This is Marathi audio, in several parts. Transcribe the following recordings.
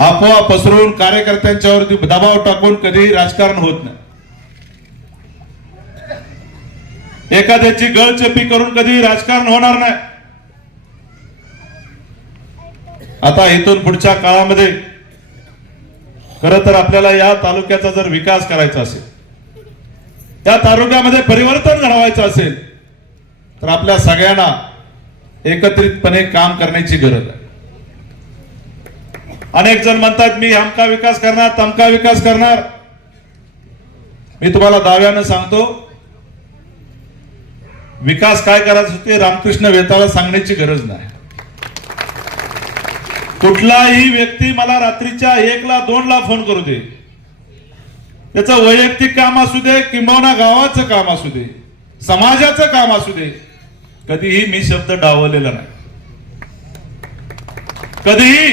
अफवा पसरवून कार्यकर्त्यांच्यावरती दबाव टाकून कधी राजकारण होत नाही. एखाद्याची गळचेपी करून कधी राजकारण होणार नाही. आता इथून पुढच्या काळामध्ये खरं तर आपल्याला या तालुक्याचा जर विकास करायचा असेल, त्या तालुक्यामध्ये परिवर्तन घडवायचं असेल, तर आपल्या सगळ्यांना एकत्रितपणे काम करण्याची गरज आहे. अनेक जण म्हणतात मी अमका विकास करणार, तमका विकास करणार. मी तुम्हाला दाव्यानं सांगतो, विकास काय करायचं ते रामकृष्ण वेताळला सांगण्याची गरज नाही. कुठलाही व्यक्ती मला रात्रीच्या 1ला 2ला फोन करू दे, त्याचं वैयक्तिक काम असू दे किंवा गावाचं काम असू दे, समाजाचं काम असू दे, कधीही मी शब्द डावलेला नाही. कधीही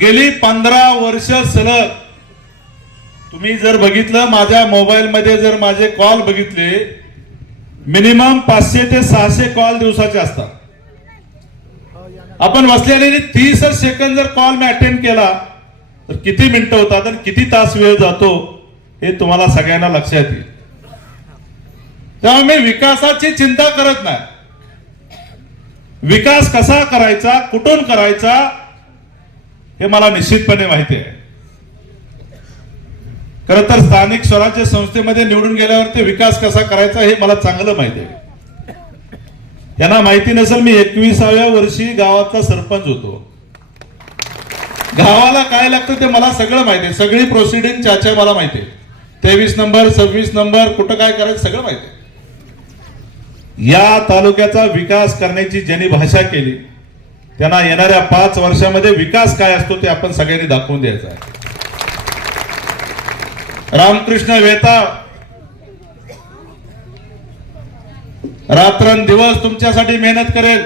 गेली 15 वर्ष सलग तुम्ही जर बघितलं, माझ्या मोबाईल मध्ये जर माझे कॉल बघितले, मिनिमम 500 ते 600 कॉल दिवसाचे असतात. आपण बसलेले 30 सेकंद जर कॉल मी अटेंड केला तर किती मिनिटं होतात आणि किती तास वेळ जातो हे तुम्हाला सगळ्यांना लक्षात येईल. त्यामुळे मी विकासाची चिंता करत नाही. विकास कसा करायचा, कुठून करायचा हे मला निश्चितपणे माहिती आहे. खरं तर स्थानिक स्वराज्य संस्थेमध्ये निवडून गेल्यावर विकास कसा करायचा हे मला चांगलं माहिती आहे. त्यांना माहिती नसेल, मी 21व्या वर्षी गावाचा सरपंच होतो. गावाला काय लागतं ते मला सगळं माहिती आहे. सगळी प्रोसिडिंग चाचा मला माहिती आहे. 23 नंबर 26 नंबर कुठं काय करायचं सगळं माहिती आहे. या तालुक्याचा विकास करण्याची ज्यांनी भाषा केली त्यांना येणाऱ्या 5 वर्षामध्ये विकास काय असतो ते आपण सगळ्यांनी दाखवून द्यायचं आहे. रामकृष्ण वेताळ रात्रंदिवस तुमच्यासाठी मेहनत करेल.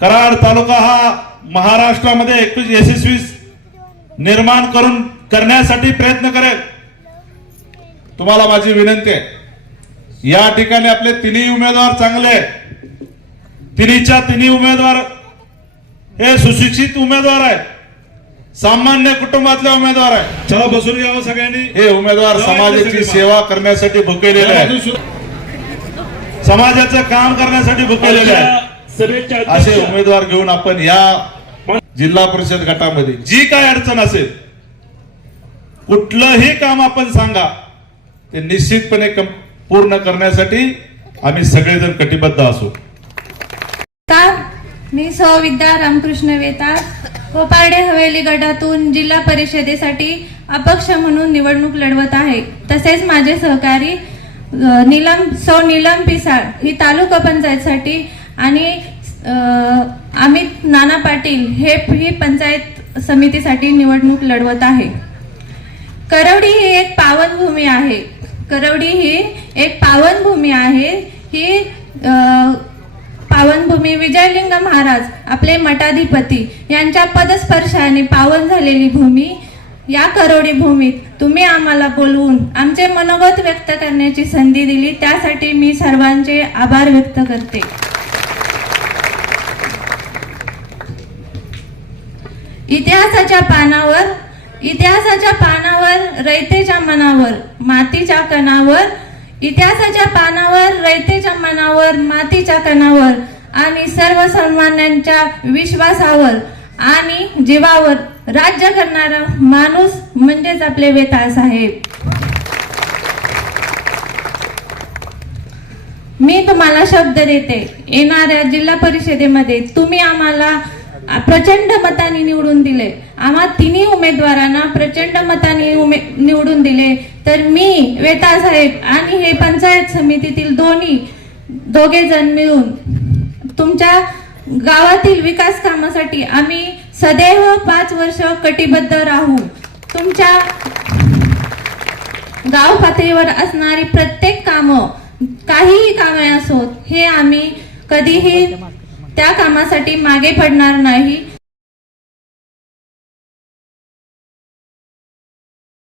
कराड तालुका हा महाराष्ट्रामध्ये यशस्वी निर्माण करण्यासाठी प्रयत्न करेल. तुम्हाला माझी विनंती आहे, या ठिकाणी आपले तिन्ही उमेदवार चांगले, तिन्हीच्या तिन्ही उमेदवार हे सुशिक्षित उमेदवार आहेत, सामान्य कुटुंबातले उमेदवार आहेत. चला बसून घ्यावं सगळ्यांनी. हे उमेदवार समाजाची सेवा करण्यासाठी भुकेलेले आहेत, समाजाचं काम करण्यासाठी भुकेलेले आहेत. असे उमेदवार घेऊन आपण या जिल्हा परिषद गटामध्ये जी काय अडचण असेल, कुठलंही काम आपण सांगा, ते निश्चितपणे पूर्ण करण्यासाठी आम्ही सगळेजण कटिबद्ध असू. मी सौ विद्या रामकृष्ण वेताळ कोपारडे हवेली गटातून जिल्हा परिषदेसाठी अपक्ष म्हणून निवडणूक लढवत आहे. तसेच माझे सहकारी सौ नीलम पिसाळ ही तालुका पंचायतसाठी आणि अमित नाना पाटील ही पंचायत समितीसाठी निवडणूक लढवत आहे. करवडी ही एक पावनभूमी आहे. करवडी ही एक पावनभूमी आहे. ही पावनभूमी विजयलिंग महाराज आपले मठाधिपती यांच्या पदस्पर्शाने पावन झालेली भूमी. या करवडी भूमीत तुम्ही आम्हाला बोलवून आमचे मनोगत व्यक्त करण्याची संधी दिली, त्यासाठी मी सर्वांचे आभार व्यक्त करते. इतिहासाच्या पानावर रयतेच्या मनावर मातीच्या कणावर, इतिहासाच्या पानावर रयतेच्या मनावर मातीच्या कणावर आणि सर्वसामान्यांच्या विश्वासावर आणि जीवावर राज्य करणारा माणूस म्हणजेच आपले वेताळ साहेब. मी तुम्हाला शब्द देते, येणाऱ्या जिल्हा परिषदेमध्ये तुम्ही आम्हाला प्रचंड मतांनी निवडून दिले, आम्हा तिन्ही उमेदवारांना प्रचंड मतांनी निवडून दिले, तर मी वेताळ साहेब आणि हे पंचायत समितीतील दोघे जण मिळून तुमच्या गावातील विकास कामासाठी आम्ही सदैव 5 वर्ष कटिबद्ध राहू. तुमच्या गाव पातळीवर असणारी प्रत्येक कामं, काहीही कामे असोत, हे आम्ही कधीही त्या कामासाठी मागे पडणार नाही.